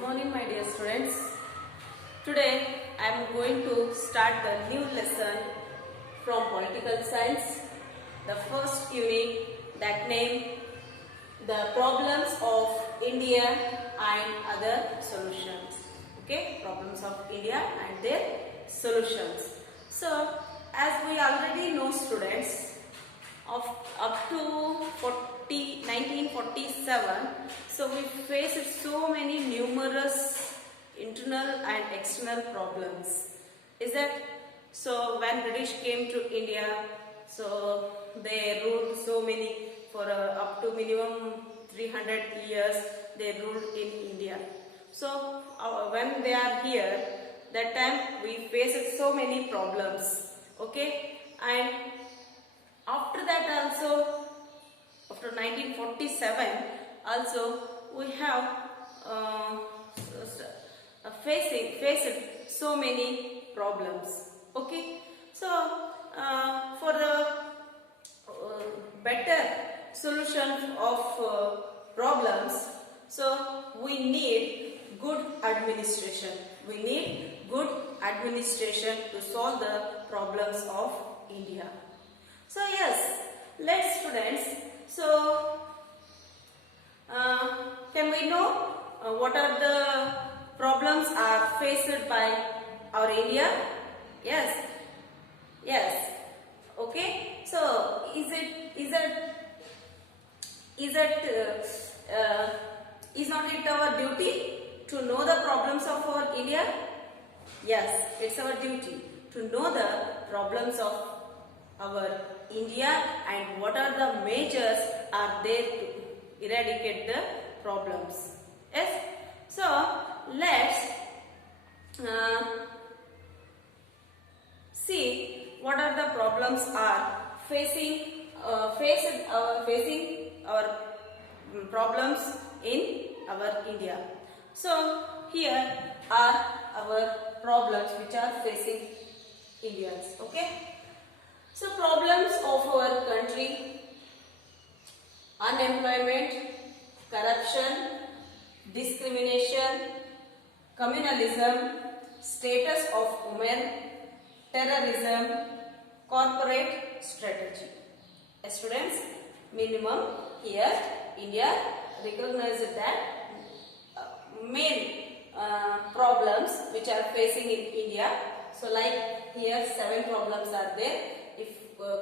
morning, my dear students. Today I am going to start the new lesson from political science, the first unit that name the problems of India and other solutions. Okay, problems of India and their solutions. So, as we already know, students, of up to 1947, so we faced so many numerous internal and external problems. Is that so? When British came to India, so they ruled so many for up to minimum 300 years. They ruled in India. So when they are here, that time we faced so many problems. Okay, and after that also, after 1947, also we have faced so many problems. Okay, so for the better solution of problems, so we need good administration. We need good administration to solve the problems of India. So yes, let's students. So can we know what are the problems are faced by our India? Yes, yes. Okay. So is not it our duty to know the problems of our India? Yes, it's our duty to know the problems of our India and what are the measures are there to eradicate the problems. Yes. So let's see what are the problems are facing our problems in our India. So here are our problems which are facing Indians. Okay. So problems of our country: unemployment, corruption, discrimination, communalism, status of women, terrorism, corporate strategy. Students, minimum here India recognizes that main problems which are facing in India. So like here 7 problems are there. If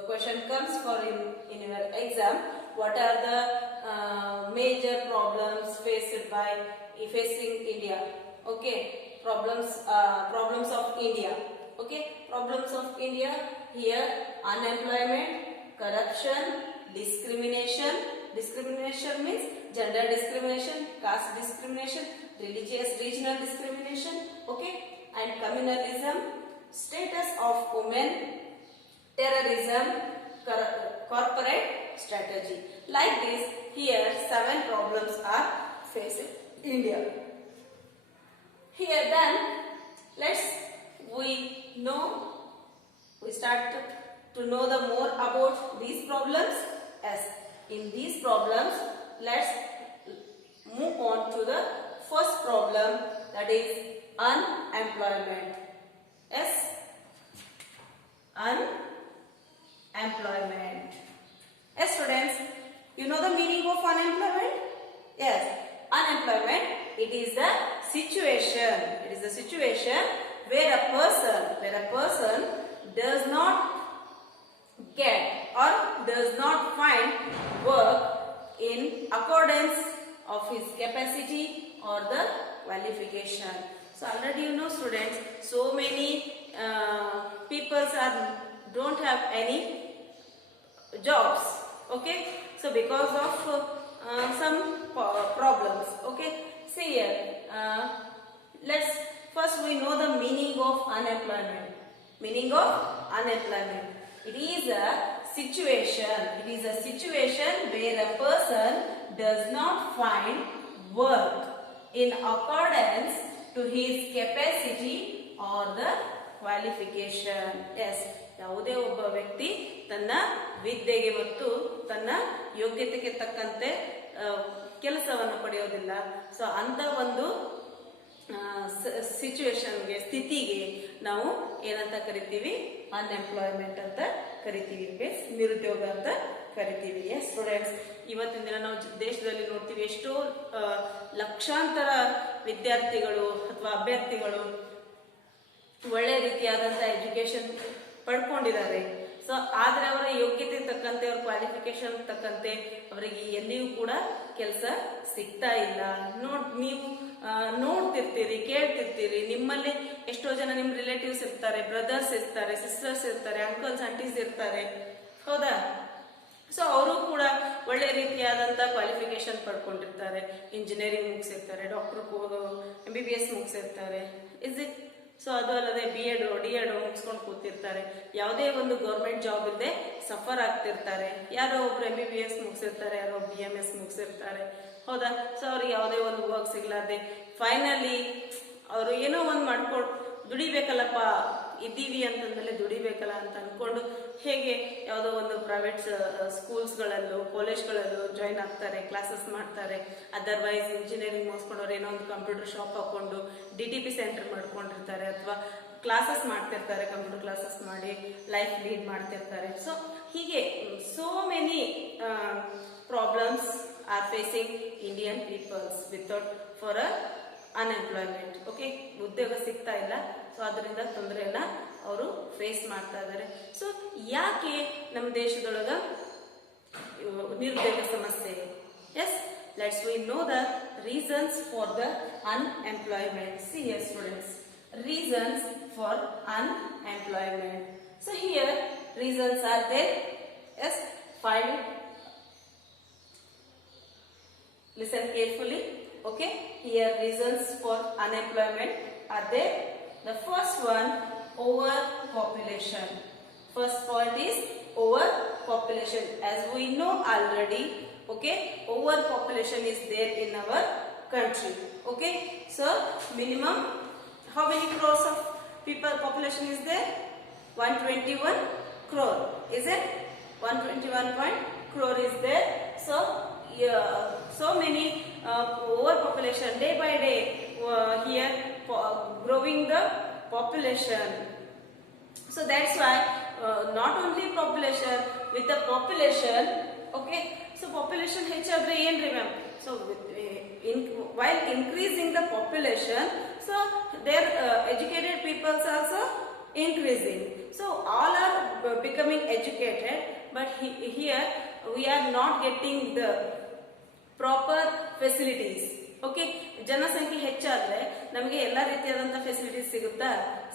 question comes for in your exam, what are the major problems facing India? Okay, problems of India. Okay, problems of India here: unemployment, corruption, discrimination. Discrimination means gender discrimination, caste discrimination, religious regional discrimination. Okay, and communalism, status of women, terrorism, corporate strategy. Like this, here 7 problems are facing India. Here then, we start to know the more about these problems. Yes, in these problems, let's move on to the first problem, that is unemployment. Yes, unemployment. Yes, students, you know the meaning of unemployment? Yes, unemployment, it is the situation. It is the situation where a person does not get or does not find work in accordance of his capacity or the qualification. So already you know, students, so many people don't have any jobs. Okay, so because of some problems. Okay, see here, let's first we know the meaning of unemployment. Meaning of unemployment: it is a situation. It is a situation where a person does not find work in accordance to his capacity or the qualification. Yes, ಯಾವುದೇ ಒಬ್ಬ ವ್ಯಕ್ತಿ ತನ್ನ ವಿದ್ಯೆಗೆ ಮತ್ತು ತನ್ನ ಯೋಗ್ಯತೆಗೆ ತಕ್ಕಂತೆ ಕೆಲಸವನ್ನು ಪಡೆಯೋದಿಲ್ಲ. ಸೊ ಅಂತ ಒಂದು ಸಿಚುವೇಶನ್ಗೆ, ಸ್ಥಿತಿಗೆ ನಾವು ಏನಂತ ಕರಿತೀವಿ? ಅನ್ಎಂಪ್ಲಾಯ್ಮೆಂಟ್ ಅಂತ ಕರಿತೀವಿ, ಮೀನ್ಸ್ ನಿರುದ್ಯೋಗ ಅಂತ ಕರಿತೀವಿ. ಎಸ್ ಸ್ಟೂಡೆಂಟ್ಸ್, ಇವತ್ತಿನ ದಿನ ನಾವು ದೇಶದಲ್ಲಿ ನೋಡ್ತೀವಿ ಎಷ್ಟೋ ಲಕ್ಷಾಂತರ ವಿದ್ಯಾರ್ಥಿಗಳು ಅಥವಾ ಅಭ್ಯರ್ಥಿಗಳು ಒಳ್ಳೆ ರೀತಿಯಾದಂಥ ಎಜುಕೇಶನ್ ಪಡ್ಕೊಂಡಿದ್ದಾರೆ. ಸೊ ಆದರೆ ಅವರ ಯೋಗ್ಯತೆ ತಕ್ಕಂತೆ, ಅವ್ರ ಕ್ವಾಲಿಫಿಕೇಶನ್ ತಕ್ಕಂತೆ ಅವರಿಗೆ ಎಲ್ಲಿಯೂ ಕೂಡ ಕೆಲಸ ಸಿಗ್ತಾ ಇಲ್ಲ. ನೀವು ನೋಡ್ತಿರ್ತೀರಿ, ಕೇಳ್ತಿರ್ತೀರಿ, ನಿಮ್ಮಲ್ಲಿ ಎಷ್ಟೋ ಜನ ನಿಮ್ಮ ರಿಲೇಟಿವ್ಸ್ ಇರ್ತಾರೆ, ಬ್ರದರ್ಸ್ ಇರ್ತಾರೆ, ಸಿಸ್ಟರ್ಸ್ ಇರ್ತಾರೆ, ಅಂಕಲ್ಸ್ ಆಂಟೀಸ್ ಇರ್ತಾರೆ, ಹೌದಾ? ಸೊ ಅವರು ಕೂಡ ಒಳ್ಳೆ ರೀತಿಯಾದಂಥ ಕ್ವಾಲಿಫಿಕೇಶನ್ ಪಡ್ಕೊಂಡಿರ್ತಾರೆ, ಇಂಜಿನಿಯರಿಂಗ್ ಮುಗಿಸಿರ್ತಾರೆ, ಡಾಕ್ಟರ್ MBBS ಮುಗಿಸಿರ್ತಾರೆ, ಇಸ್ ಇಟ್? ಸೊ ಅದು ಅಲ್ಲದೆ BEd DEd ಮುಗಿಸ್ಕೊಂಡು ಕೂತಿರ್ತಾರೆ, ಯಾವುದೇ ಒಂದು ಗೌರ್ಮೆಂಟ್ ಜಾಬ್ ಇಲ್ಲದೆ ಸಫರ್ ಆಗ್ತಿರ್ತಾರೆ. ಯಾರೋ ಒಬ್ರು MBBS ಮುಗಿಸಿರ್ತಾರೆ, ಯಾರೋ BMS ಮುಗಿಸಿರ್ತಾರೆ, ಹೌದಾ? ಸೊ ಅವ್ರಿಗೆ ಯಾವುದೇ ಒಂದು ವರ್ಕ್ ಸಿಗ್ಲಾರ್ದೆ ಫೈನಲಿ ಅವರು ಏನೋ ಒಂದು ಮಾಡ್ಕೊಂಡು ದುಡಿಬೇಕಲ್ಲಪ್ಪ, ಇದ್ದೀವಿ ಅಂತಂದ್ಮೇಲೆ ದುಡಿಬೇಕಲ್ಲ ಅಂತ ಅನ್ಕೊಂಡು ಹೇಗೆ ಯಾವುದೋ ಒಂದು ಪ್ರೈವೇಟ್ ಸ್ಕೂಲ್ಸ್ಗಳಲ್ಲೂ ಕಾಲೇಜ್ಗಳಲ್ಲೂ ಜಾಯಿನ್ ಆಗ್ತಾರೆ, ಕ್ಲಾಸಸ್ ಮಾಡ್ತಾರೆ. ಅದರ್ವೈಸ್ ಇಂಜಿನಿಯರಿಂಗ್ ಮುಗಿಸ್ಕೊಂಡವ್ರು ಏನೋ ಒಂದು ಕಂಪ್ಯೂಟರ್ ಶಾಪ್ ಹಾಕೊಂಡು DTP ಸೆಂಟರ್ ಮಾಡ್ಕೊಂಡಿರ್ತಾರೆ, ಅಥವಾ ಕ್ಲಾಸಸ್ ಮಾಡ್ತಿರ್ತಾರೆ, ಕಂಪ್ಯೂಟರ್ ಕ್ಲಾಸಸ್ ಮಾಡಿ ಲೈಫ್ ಲೀಡ್ ಮಾಡ್ತಿರ್ತಾರೆ. ಸೊ ಹೀಗೆ so many problems are facing Indian peoples without for unemployment. Okay, ಉದ್ಯೋಗ ಸಿಗ್ತಾ ಇಲ್ಲ, ಸೊ ಅದರಿಂದ ತೊಂದರೆಯನ್ನ ಅವರು ಫೇಸ್ ಮಾಡ್ತಾ ಇದ್ದಾರೆ. ಸೊ ಯಾಕೆ ನಮ್ಮ ದೇಶದೊಳಗ ನಿರುದ್ಯೋಗ ಸಮಸ್ಯೆ? Yes, let's we know the reasons for the unemployment. See here students, reasons for unemployment. So here reasons are there. Yes, find it. Listen carefully. Okay, here reasons for unemployment are there. The first one, overpopulation. First point is overpopulation. As we know already, okay, overpopulation is there in our country. Okay, so minimum, how many crores of people population is there? 121 crore. Is it? 121 crore is there. So so many overpopulation day by day here growing the population. So that's why not only population, with the population, okay, so population ಹೆಚ್ಚಾದ್ರೆ ಏನ್ರಿ ma'am? So while increasing the population, so their educated peoples also increasing. So all are becoming educated, but here we are not getting the proper facilities. Okay, ಜನಸಂಖ್ಯೆ ಹೆಚ್ಚಾದ್ರೆ ನಮಗೆ ಎಲ್ಲ ರೀತಿಯಾದಂಥ ಫೆಸಿಲಿಟೀಸ್ ಸಿಗುತ್ತಾ?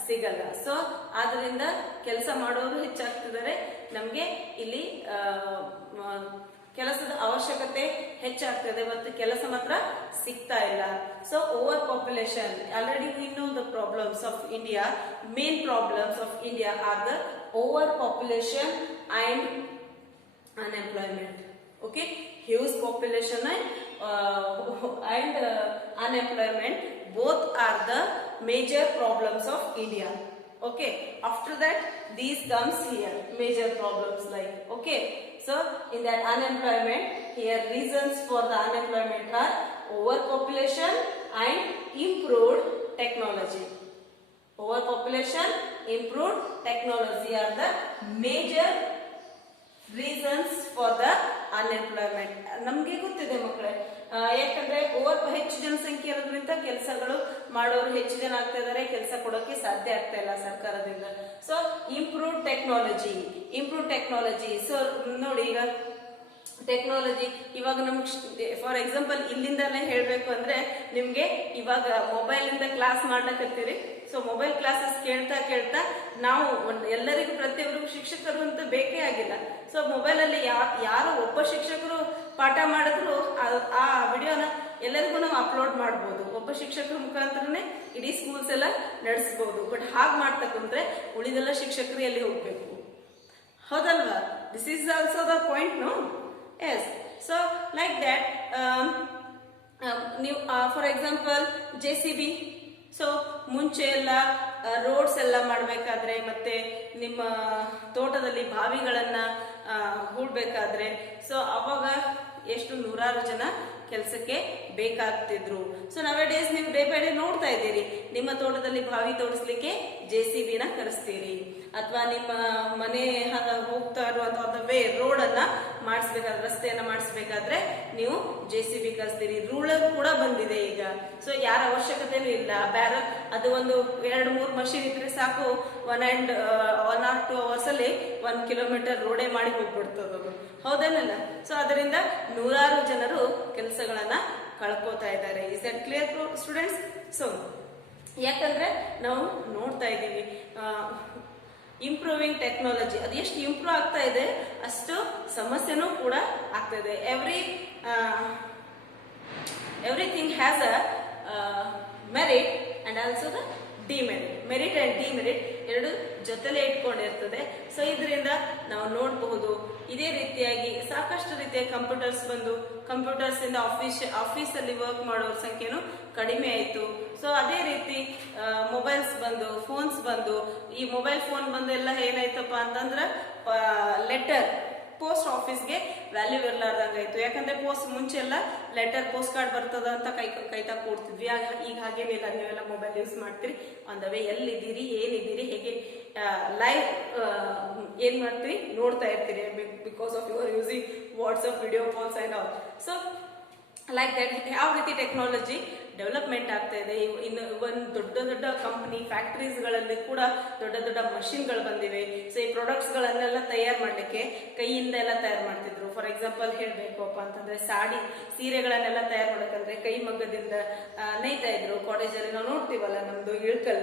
ಸಿಗಲ್ಲ. ಸೊ ಆದ್ರಿಂದ ಕೆಲಸ ಮಾಡೋರು ಹೆಚ್ಚಾಗ್ತಿದ್ದಾರೆ, ನಮಗೆ ಇಲ್ಲಿ ಕೆಲಸದ ಅವಶ್ಯಕತೆ ಹೆಚ್ಚಾಗ್ತದೆ ಮತ್ತು ಕೆಲಸ ಮಾತ್ರ ಸಿಗ್ತಾ ಇಲ್ಲ. So over population, already we know the problems of India. Main problems of India are the over population and unemployment. Okay, huge population and unemployment, both are the major problems of India. Okay, after that these comes here major problems like, okay, so in that unemployment, here reasons for the unemployment are overpopulation and improved technology. Overpopulation, improved technology are the major reasons for the unemployment. ನಮಗೆ ಗೊತ್ತಿದೆ ಮಕ್ಕಳೇ, ಯಾಕಂದ್ರೆ ಹೆಚ್ಚು ಜನಸಂಖ್ಯೆ ಇರೋದ್ರಿಂದ ಕೆಲಸಗಳು ಮಾಡೋರು ಹೆಚ್ಚು ಜನ ಆಗ್ತಾ ಇದಾರೆ, ಕೆಲಸ ಕೊಡೋಕೆ ಸಾಧ್ಯ ಆಗ್ತಾ ಇಲ್ಲ ಸರ್ಕಾರದಿಂದ. So improve technology. ಸೊ ನೋಡಿ, ಈಗ ಟೆಕ್ನಾಲಜಿ ಇವಾಗ ನಮ್ಗೆ ಫಾರ್ ಎಕ್ಸಾಂಪಲ್ ಇಲ್ಲಿಂದಾನೇ ಹೇಳ್ಬೇಕು ಅಂದ್ರೆ, ನಿಮ್ಗೆ ಇವಾಗ ಮೊಬೈಲ್ ಇಂದ ಕ್ಲಾಸ್ ಮಾಡ್ಲಕತ್ತೀರಿ. ಸೊ ಮೊಬೈಲ್ ಕ್ಲಾಸಸ್ ಕೇಳ್ತಾ ನಾವು ಎಲ್ಲರಿಗೂ ಪ್ರತಿಯೊಬ್ಬರಿಗೂ ಶಿಕ್ಷಕರು ಅಂತ ಬೇಕೇ ಆಗಿಲ್ಲ. ಸೊ ಮೊಬೈಲ್ ಅಲ್ಲಿ ಯಾರು ಒಬ್ಬ ಶಿಕ್ಷಕರು ಪಾಠ ಮಾಡಿದ್ರು ಆ ವಿಡಿಯೋನ ಎಲ್ಲರಿಗೂ ನಾವು ಅಪ್ಲೋಡ್ ಮಾಡ್ಬೋದು. ಒಬ್ಬ ಶಿಕ್ಷಕರ ಮುಖಾಂತರನೇ ಇಡೀ ಸ್ಕೂಲ್ಸ್ ಎಲ್ಲ ನಡೆಸಬಹುದು. ಬಟ್ ಹಾಗೆ ಮಾಡ್ತಾ ಕುಂತ್ರೆ ಉಳಿದೆಲ್ಲ ಶಿಕ್ಷಕರು ಎಲ್ಲಿ ಹೋಗ್ಬೇಕು? ಹೌದಲ್ವಾ? This is also the point, no? Yes. So like that ನೀವು ಫಾರ್ ಎಕ್ಸಾಂಪಲ್ JCB. ಸೊ ಮುಂಚೆ ಎಲ್ಲ ರೋಡ್ಸ್ ಎಲ್ಲ ಮಾಡಬೇಕಾದ್ರೆ ಮತ್ತೆ ನಿಮ್ಮ ತೋಟದಲ್ಲಿ ಬಾವಿಗಳನ್ನ ಹೂಡ್ಬೇಕಾದ್ರೆ, ಸೊ ಅವಾಗ ಎಷ್ಟು ನೂರಾರು ಜನ ಕೆಲಸಕ್ಕೆ ಬೇಕಾಗ್ತಿದ್ರು. ಸೊ ನಾವೇ ಡೇಸ್ ನೀವು ಡೇ ಬೈ ಡೇ ನೋಡ್ತಾ ಇದ್ದೀರಿ, ನಿಮ್ಮ ತೋಟದಲ್ಲಿ ಬಾವಿ ತೋಡಿಸ್ಲಿಕ್ಕೆ JCB ನ ಕರೆಸ್ತೀರಿ, ಅಥವಾ ನಿಮ್ಮ ಮನೆ ಹೋಗ್ತಾ ಇರುವಂತಹ ರೋಡ್ ಅನ್ನ ಮಾಡಿಸ್ಬೇಕಾದ್ರೆ, ರಸ್ತೆಯನ್ನ ಮಾಡಿಸ್ಬೇಕಾದ್ರೆ ನೀವು JCB ಕರೆಸ್ತೀರಿ. ರೂಲರ್ ಕೂಡ ಬಂದಿದೆ ಈಗ. ಸೊ ಯಾರ ಅವಶ್ಯಕತೆನೂ ಇಲ್ಲ. ಬ್ಯಾರಲ್ ಅದು ಒಂದು 2-3 ಮಷೀನ್ ಇದ್ರೆ ಸಾಕು, 1 or 2 hours ಅಲ್ಲಿ 1 ಕಿಲೋಮೀಟರ್ ರೋಡೇ ಮಾಡಿ ಹೋಗ್ಬಿಡ್ತದ, ಹೌದೇನಲ್ಲ? ಸೊ ಅದರಿಂದ ನೂರಾರು ಜನರು ಕೆಲಸಗಳನ್ನ ಕಳ್ಕೋತಾ ಇದ್ದಾರೆ. Is that clear students? So ಯಾಕಂದ್ರೆ ನಾವು ನೋಡ್ತಾ ಇದ್ದೀವಿ ಇಂಪ್ರೂವಿಂಗ್ ಟೆಕ್ನಾಲಜಿ, ಅದು ಎಷ್ಟು ಇಂಪ್ರೂವ್ ಆಗ್ತಾ ಇದೆ ಅಷ್ಟು ಸಮಸ್ಯೆನೂ ಕೂಡ ಆಗ್ತಾ ಇದೆ. Everything has a merit and also the demerit. Merit and demerit ಎರಡು ಜೊತೆಲೆ ಇಟ್ಕೊಂಡಿರ್ತದೆ. ಸೊ ಇದರಿಂದ ನಾವು ನೋಡಬಹುದು ಇದೇ ರೀತಿಯಾಗಿ ಸಾಕಷ್ಟು ರೀತಿಯ ಕಂಪ್ಯೂಟರ್ಸ್ ಬಂದು, ಕಂಪ್ಯೂಟರ್ಸ್ ಇಂದ ಆಫೀಸಲ್ಲಿ ವರ್ಕ್ ಮಾಡೋರ ಸಂಖ್ಯೆನೂ ಕಡಿಮೆ ಆಯಿತು. ಸೊ ಅದೇ ರೀತಿ ಮೊಬೈಲ್ಸ್ ಬಂದು, ಫೋನ್ಸ್ ಬಂದು, ಈ ಮೊಬೈಲ್ ಫೋನ್ ಬಂದು ಎಲ್ಲ ಏನಾಯ್ತಪ್ಪ ಅಂತಂದ್ರೆ ಲೆಟರ್ ಪೋಸ್ಟ್ ಆಫೀಸ್ಗೆ ವ್ಯಾಲ್ಯೂ ಇರ್ಲಾರ್ದಂಗಾಯ್ತು. ಯಾಕಂದ್ರೆ ಮುಂಚೆ ಎಲ್ಲ ಲೆಟರ್ ಪೋಸ್ಟ್ ಕಾರ್ಡ್ ಬರ್ತದ ಅಂತ ಕೈತಾ ಕೊಡ್ತಿದ್ವಿ. ಈಗ ಹಾಗೇನಿಲ್ಲ, ನೀವೆಲ್ಲ ಮೊಬೈಲ್ ಯೂಸ್ ಮಾಡ್ತೀರಿ, ಆನ್ ದ ವೇ ಎಲ್ಲಿದ್ದೀರಿ, ಏನಿದ್ದೀರಿ, ಹೇಗೆ ಲೈವ್ ಏನ್ ಮಾಡ್ತೀರಿ ನೋಡ್ತಾ ಇರ್ತೀರಿ, because of your using WhatsApp, video calls and all. So like that ಯಾವ ರೀತಿ ಟೆಕ್ನಾಲಜಿ ಡೆವಲಪ್ಮೆಂಟ್ ಆಗ್ತಾ ಇದೆ. ಇನ್ನು ಒಂದು ದೊಡ್ಡ ಕಂಪನಿ ಫ್ಯಾಕ್ಟರೀಸ್ಗಳಲ್ಲಿ ಕೂಡ ದೊಡ್ಡ ಮಷಿನ್ಗಳು ಬಂದಿವೆ. ಸೊ ಈ ಪ್ರಾಡಕ್ಟ್ಸ್ಗಳನ್ನೆಲ್ಲ ತಯಾರು ಮಾಡಲಿಕ್ಕೆ ಕೈಯಿಂದ ಎಲ್ಲ ತಯಾರು ಮಾಡ್ತಿದ್ರು. ಫಾರ್ ಎಕ್ಸಾಂಪಲ್ ಹೇಳಬೇಕಪ್ಪ ಅಂತಂದ್ರೆ ಸೀರೆಗಳನ್ನೆಲ್ಲ ತಯಾರು ಮಾಡಬೇಕಂದ್ರೆ ಕೈ ಮಗ್ಗದಿಂದ ನೇಯ್ತಾ ಇದ್ರು. ಕಾಲೇಜಲ್ಲಿ ನಾವು ನೋಡ್ತೀವಲ್ಲ, ನಮ್ದು ಇಳ್ಕಲ್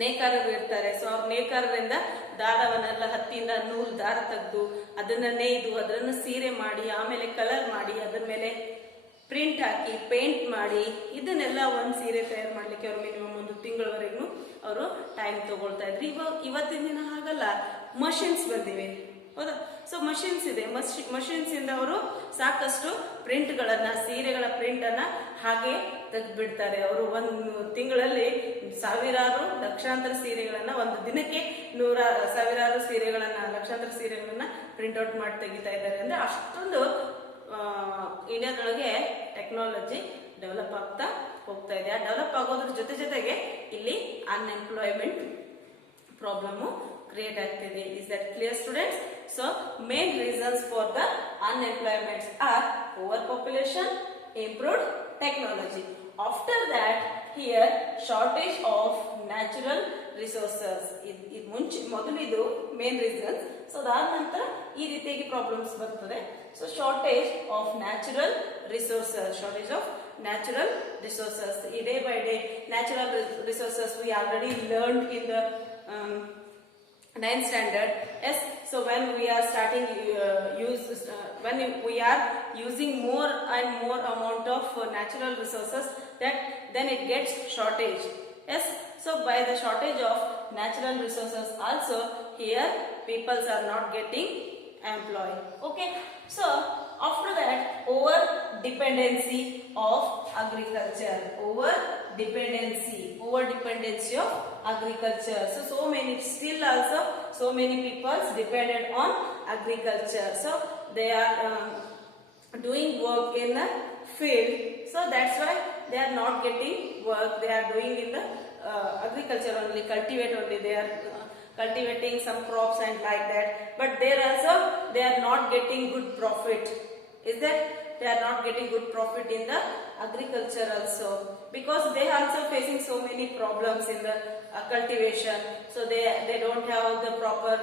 ನೇಕಾರರು ಇರ್ತಾರೆ. ಸೊ ಅವ್ರ ನೇಕಾರರಿಂದ ದಾರವನ್ನೆಲ್ಲ ಹತ್ತಿಯಿಂದ ನೂಲು ದಾರ ತೆಗೆದು ಅದನ್ನ ನೇಯ್ದು ಅದನ್ನು ಸೀರೆ ಮಾಡಿ, ಆಮೇಲೆ ಕಲರ್ ಮಾಡಿ, ಅದ್ರ ಮೇಲೆ ಪ್ರಿಂಟ್ ಹಾಕಿ ಪೇಂಟ್ ಮಾಡಿ, ಇದನ್ನೆಲ್ಲ ಒಂದು ಸೀರೆ ತಯಾರು ಮಾಡ್ಲಿಕ್ಕೆ ಅವ್ರು ಮಿನಿಮಮ್ 1 ತಿಂಗಳವರೆಗೂ ಅವರು ಟೈಮ್ ತಗೊಳ್ತಾ ಇದ್ರು. ಇವತ್ತಿನ ದಿನ ಹಾಗಲ್ಲ, ಮಷಿನ್ಸ್ ಬಂದಿವೆ, ಹೌದಾ? ಸೊ ಮಷಿನ್ಸ್ ಇದೆ, ಮಷಿನ್ಸ್ ಇಂದ ಅವರು ಸಾಕಷ್ಟು ಪ್ರಿಂಟ್ಗಳನ್ನ, ಸೀರೆಗಳ ಪ್ರಿಂಟ್ ಅನ್ನ ಹಾಗೆ ತೆಗೆದ್ಬಿಡ್ತಾರೆ. ಅವರು 1 ತಿಂಗಳಲ್ಲಿ ಸಾವಿರಾರು ಲಕ್ಷಾಂತರ ಸೀರೆಗಳನ್ನ, ಒಂದು ದಿನಕ್ಕೆ ಸಾವಿರಾರು ಸೀರೆಗಳನ್ನ, ಲಕ್ಷಾಂತರ ಸೀರೆಗಳನ್ನ ಪ್ರಿಂಟ್ ಔಟ್ ಮಾಡಿ ತೆಗಿತಾ ಇದ್ದಾರೆ. ಅಂದ್ರೆ ಅಷ್ಟೊಂದು ಇಂಡಿಯಾದೊಳಗೆ ಟೆಕ್ನಾಲಜಿ ಡೆವಲಪ್ ಆಗ್ತಾ ಹೋಗ್ತಾ ಇದೆ. ಆ ಡೆವಲಪ್ ಆಗೋದ್ರ ಜೊತೆಗೆ ಇಲ್ಲಿ ಅನ್ಎಂಪ್ಲಾಯ್ಮೆಂಟ್ ಪ್ರಾಬ್ಲಮ್ ಕ್ರಿಯೇಟ್ ಆಗ್ತಿದೆ. Is that clear students? So main reasons for the unemployment are over population, improved technology. After that here shortage of natural resources. ಮೊದಲಿದು ಮೇನ್ ರೀಸನ್ಸ್. ಸೊ ಅದಾದ ನಂತರ ಈ ರೀತಿಯಾಗಿ ಪ್ರಾಬ್ಲಮ್ಸ್ ಬರ್ತದೆ. So shortage of natural resources, shortage of natural resources. Day by day natural resources we already learned in the 9th standard. Yes, so when we are starting when we are using more and more amount of natural resources, then it gets shortage. Yes, so by the shortage of natural resources also here peoples are not getting employed. Okay, so after that over dependency of agriculture, over dependency of agriculture. So many, still also so many people depended on agriculture. So they are doing work in the field, so that's why they are not getting work. They are doing in the agriculture only, cultivate only, they are cultivating some crops and like that, but there also they are not getting good profit. Is that they are not getting good profit in the agriculture also, because they are also facing so many problems in the cultivation. So they don't have the proper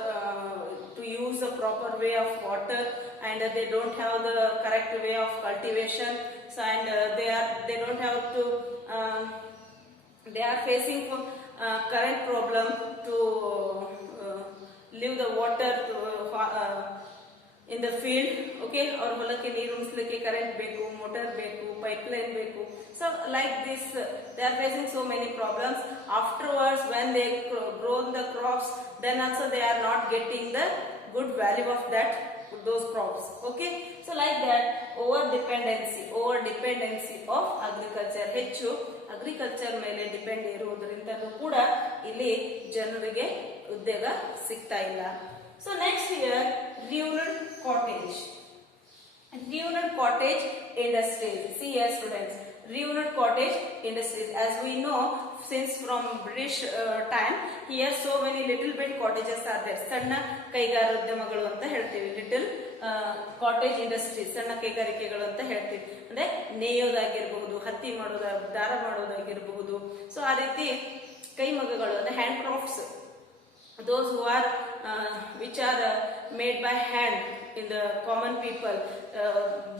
to use the proper way of water, and they don't have the correct way of cultivation. So and they don't have to they are facing current problem to leave the water to, in the field. Okay, or ಹೊಲಕ್ಕೆ ನೀರು ಉಣಿಸಲಿಕ್ಕೆ ಕರೆಂಟ್ ಬೇಕು, ಮೋಟರ್ ಬೇಕು, ಪೈಪ್ಲೈನ್ ಬೇಕು. So like this they are facing so many problems. Afterwards when they grow the crops, then also they are not getting the good value of those crops. Okay, so like that over dependency of agriculture, ಹೆಚ್ಚು ಅಗ್ರಿಕಲ್ಚರ್ ಮೇಲೆ ಡಿಪೆಂಡ್ ಇರುವುದರಿಂದಲೂ ಕೂಡ ಇಲ್ಲಿ ಜನರಿಗೆ ಉದ್ಯೋಗ ಸಿಗ್ತಾ ಇಲ್ಲ. So next year rural cottage. Reunite cottage industries. See here students, reunite cottage industries. As we know, since from British time, here so many little bit cottages are there. ಸಣ್ಣ ಕೈಗಾರಿಕೋದ್ಯಮಗಳು ಅಂತ ಹೇಳ್ತೀವಿ. ಲಿಟಲ್ ಕಾಟೇಜ್ ಇಂಡಸ್ಟ್ರೀಸ್, ಸಣ್ಣ ಕೈಗಾರಿಕೆಗಳು ಅಂತ ಹೇಳ್ತೀವಿ. ಅಂದ್ರೆ ನೇಯೋದಾಗಿರಬಹುದು, ಹತ್ತಿ ಮಾಡೋದಾಗಿರ್ಬಹುದು, ದಾರ ಮಾಡೋದಾಗಿರಬಹುದು. ಸೊ ಆ ರೀತಿ ಕೈಮಗ್ಗಗಳು ಅಂದ್ರೆ hand crafts, those who are which are made by hand in the common people.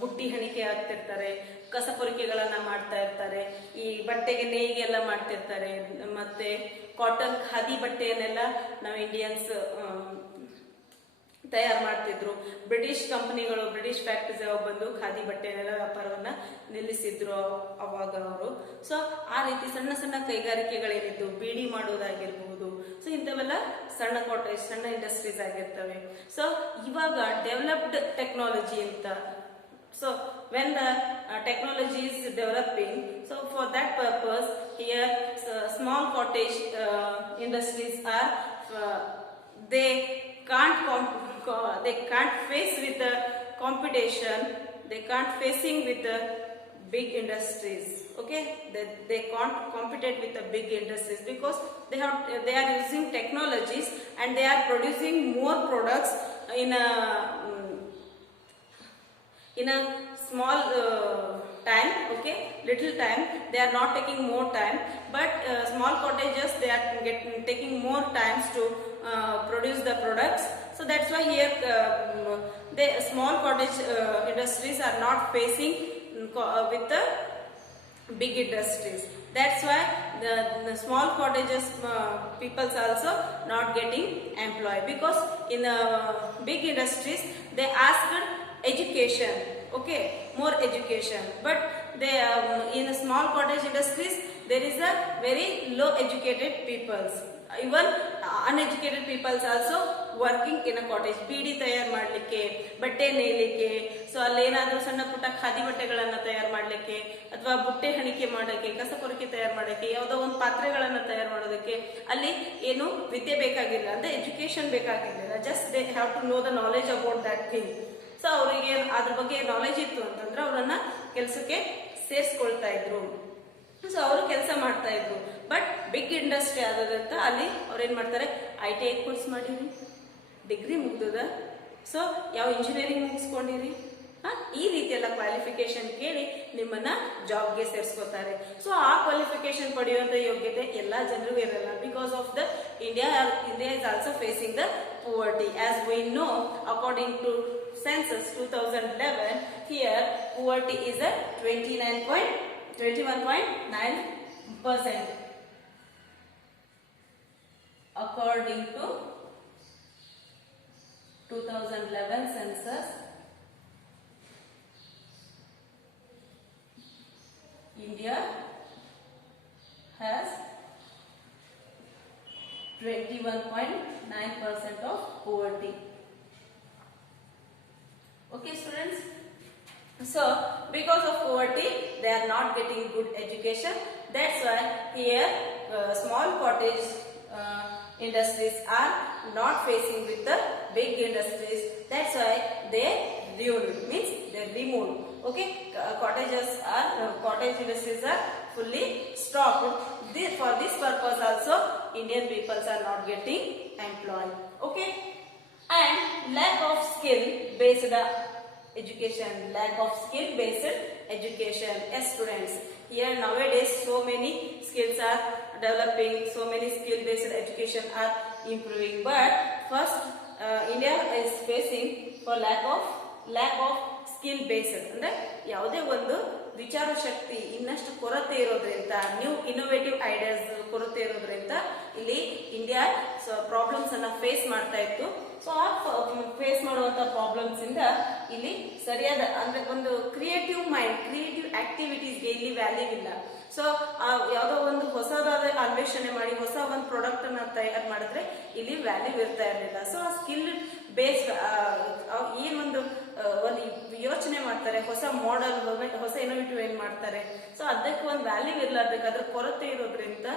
ಬುಟ್ಟಿ ಹಣಿಕೆ ಆಗ್ತಿರ್ತಾರೆ, ಕಸಪೊರಿಕೆಗಳನ್ನ ಮಾಡ್ತಾ ಇರ್ತಾರೆ, ಈ ಬಟ್ಟೆಗೆ ನೇಯ್ಗೆ ಎಲ್ಲ ಮಾಡ್ತಿರ್ತಾರೆ. ಮತ್ತೆ ಕಾಟನ್ ಖಾದಿ ಬಟ್ಟೆಯನ್ನೆಲ್ಲ ನಾವು ಇಂಡಿಯನ್ಸ್ ತಯಾರು ಮಾಡ್ತಿದ್ರು. ಬ್ರಿಟಿಷ್ ಕಂಪನಿಗಳು, ಬ್ರಿಟಿಷ್ ಫ್ಯಾಕ್ಟರೀಸ್ ಬಂದು ಖಾದಿ ಬಟ್ಟೆನೆಲ್ಲ ವ್ಯಾಪಾರವನ್ನ ನಿಲ್ಲಿಸಿದ್ರು ಅವಾಗ ಅವರು. ಸೊ ಆ ರೀತಿ ಸಣ್ಣ ಸಣ್ಣ ಕೈಗಾರಿಕೆಗಳೇನಿದ್ದು, ಬೀಡಿ ಮಾಡೋದಾಗಿರ್ಬಹುದು. ಸೊ ಇಂಥವೆಲ್ಲ ಸಣ್ಣ ಕಾಟೇಜ್, ಸಣ್ಣ ಇಂಡಸ್ಟ್ರೀಸ್ ಆಗಿರ್ತವೆ. ಸೊ ಇವಾಗ ಡೆವಲಪ್ಡ್ ಟೆಕ್ನಾಲಜಿ ಅಂತ. So when the technology is developing, so for that purpose here small cottage industries are they can't face with the competition, they can't facing with the big industries. Okay, they can't compete with the big industries because they are using technologies and they are producing more products in a small time. Okay, little time, they are not taking more time, but small cottages, they are taking more times to produce the products. So that's why here the small cottage industries are not facing with the big industries. That's why the small cottages peoples also not getting employed, because in big industries they asked education, okay, more education, but they in small cottage industries there is a very low educated peoples, even uneducated peoples also working in a cottage. ಬೀಡಿ ತಯಾರು ಮಾಡಲಿಕ್ಕೆ, ಬಟ್ಟೆ ನೇಯಲಿಕ್ಕೆ, ಸೊ ಅಲ್ಲೇನಾದ್ರೂ ಸಣ್ಣ ಪುಟ್ಟ ಖಾದಿ ಬಟ್ಟೆಗಳನ್ನ ತಯಾರು ಮಾಡಲಿಕ್ಕೆ, ಅಥವಾ ಬುಟ್ಟೆ ಹಣಿಕೆ ಮಾಡೋಕೆ, ಕಸಪೊರಕೆ ತಯಾರು ಮಾಡೋಕೆ, ಯಾವುದೋ ಒಂದು ಪಾತ್ರೆಗಳನ್ನ ತಯಾರು ಮಾಡೋದಕ್ಕೆ ಅಲ್ಲಿ ಏನು ವಿದ್ಯೆ ಬೇಕಾಗಿಲ್ಲ, ಅಂದ್ರೆ ಎಜುಕೇಶನ್ ಬೇಕಾಗಿರ್ಲಿಲ್ಲ. Just they have to know the knowledge about that thing. So ಅವರಿಗೆ ಅದ್ರ ಬಗ್ಗೆ ನಾಲೆಜ್ ಇತ್ತು ಅಂತಂದ್ರೆ ಅವರನ್ನ ಕೆಲಸಕ್ಕೆ ಸೇರಿಸ್ಕೊಳ್ತಾ ಇದ್ರು. ಸೊ ಅವರು ಕೆಲಸ ಮಾಡ್ತಾ ಇದ್ರು. ಬಟ್ ಬಿಗ್ ಇಂಡಸ್ಟ್ರಿ ಆದದಂತ ಅಲ್ಲಿ ಅವ್ರೇನ್ ಮಾಡ್ತಾರೆ, ITI ಕೋರ್ಸ್ ಮಾಡಿರಿ, ಡಿಗ್ರಿ ಮುಗ್ದದ, ಸೊ ಯಾವ ಇಂಜಿನಿಯರಿಂಗ್ ಮುಗಿಸ್ಕೊಂಡಿರಿ, ಈ ರೀತಿ ಎಲ್ಲ ಕ್ವಾಲಿಫಿಕೇಶನ್ ಕೇಳಿ ನಿಮ್ಮನ್ನ ಜಾಬ್ಗೆ ಸೇರಿಸ್ಕೋತಾರೆ. ಸೊ ಆ ಕ್ವಾಲಿಫಿಕೇಶನ್ ಪಡೆಯುವಂತ ಯೋಗ್ಯತೆ ಎಲ್ಲಾ ಜನರಿಗೂ ಇರಲ್ಲ. Because of the India is also facing the poverty. As we know, according to census 2011, here poverty is at 21.9%. According to 2011 census, India has 21.9% of poverty. Okay students, so because of poverty they are not getting good education. That's why here small cottage industries are not facing with the big industries. That's why they removed, means they removed. Okay, cottage industries are fully stopped. For this purpose also Indian peoples are not getting employed. Okay, and lack of skill based education, lack of skill based education. Yes students, here nowadays so many skills are developing, so many skill based education are improving, but first India is facing for lack of skill based. ಅಂದ್ರೆ ಯಾವುದೇ ಒಂದು ವಿಚಾರ ಶಕ್ತಿ ಇನ್ನಷ್ಟು ಕೊರತೆ ಇರೋದ್ರಿಂದ, new innovative ideas ಕೊರತೆ ಇರೋದ್ರಿಂದ ಇಲ್ಲಿ ಇಂಡಿಯಾ ಪ್ರಾಬ್ಲಮ್ಸ್ ಅನ್ನ ಫೇಸ್ ಮಾಡ್ತಾ ಇತ್ತು. ಸೊ ಆ ಫೇಸ್ ಮಾಡುವಂತ ಪ್ರಾಬ್ಲಮ್ಸ್ ಇಂದ ಇಲ್ಲಿ ಸರಿಯಾದ ಅಂದ್ರೆ ಒಂದು ಕ್ರಿಯೇಟಿವ್ ಮೈಂಡ್, ಕ್ರಿಯೇಟಿವ್ ಆಕ್ಟಿವಿಟೀಸ್ಗೆ ಇಲ್ಲಿ ವ್ಯಾಲ್ಯೂ ಇಲ್ಲ. ಸೊ ಯಾವುದೋ ಒಂದು ಹೊಸದಾದ ಅನ್ವೇಷಣೆ ಮಾಡಿ ಹೊಸ ಒಂದು ಪ್ರಾಡಕ್ಟ್ ಅನ್ನ ತಯಾರು ಮಾಡಿದ್ರೆ ಇಲ್ಲಿ ವ್ಯಾಲ್ಯೂ ಇರ್ತಾ ಇರಲಿಲ್ಲ. ಸೊ ಆ ಸ್ಕಿಲ್ ಬೇಸ್ಡ್ ಏನೊಂದು ಒಂದು ಯೋಚನೆ ಮಾಡ್ತಾರೆ, ಹೊಸ ಮಾಡೆಲ್, ಹೊಸ ಇನೋವೇಟಿವ್ ಏನ್ ಮಾಡ್ತಾರೆ, ಸೊ ಅದಕ್ಕೆ ಒಂದು ವ್ಯಾಲ್ಯೂ ಇರ್ಲಾರ್ದಕ್ಕೆ ಅದ್ರ ಕೊರತೆ ಇರೋದ್ರಿಂದ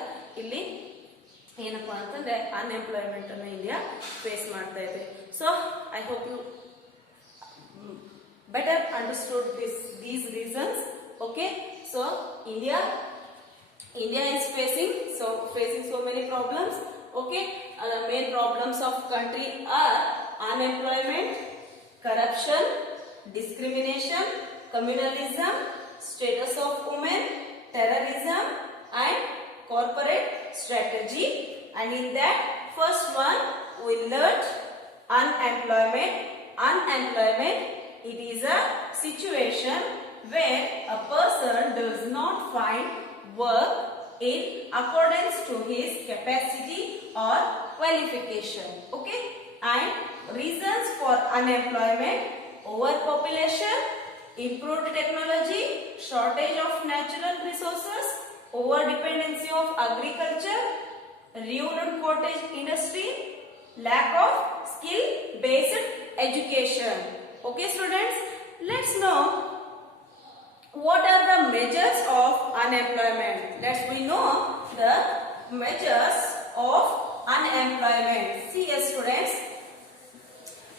ಇಲ್ಲಿ ಏನಪ್ಪಾ ಅಂತಂದ್ರೆ ಅನ್ಎಂಪ್ಲಾಯ್ಮೆಂಟ್ ಅನ್ನ ಇಂಡಿಯಾ ಫೇಸ್ ಮಾಡ್ತಾ ಇದೆ. So I hope you better understood these reasons. Okay, so India is facing so many problems. Okay, the main problems of country are unemployment, corruption, discrimination, communalism, status of women, terrorism, and corporate strategy. And in that first one we learned unemployment. Unemployment, it is a situation where a person does not find work in accordance to his capacity or qualification. Okay, and reasons for unemployment: overpopulation, improved technology, shortage of natural resources, over-dependency of agriculture, ruined cottage industry, lack of skill-based education. Okay, students, let's know what are the measures of unemployment. We know the measures of unemployment. See, students,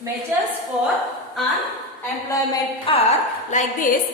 measures for unemployment are like this.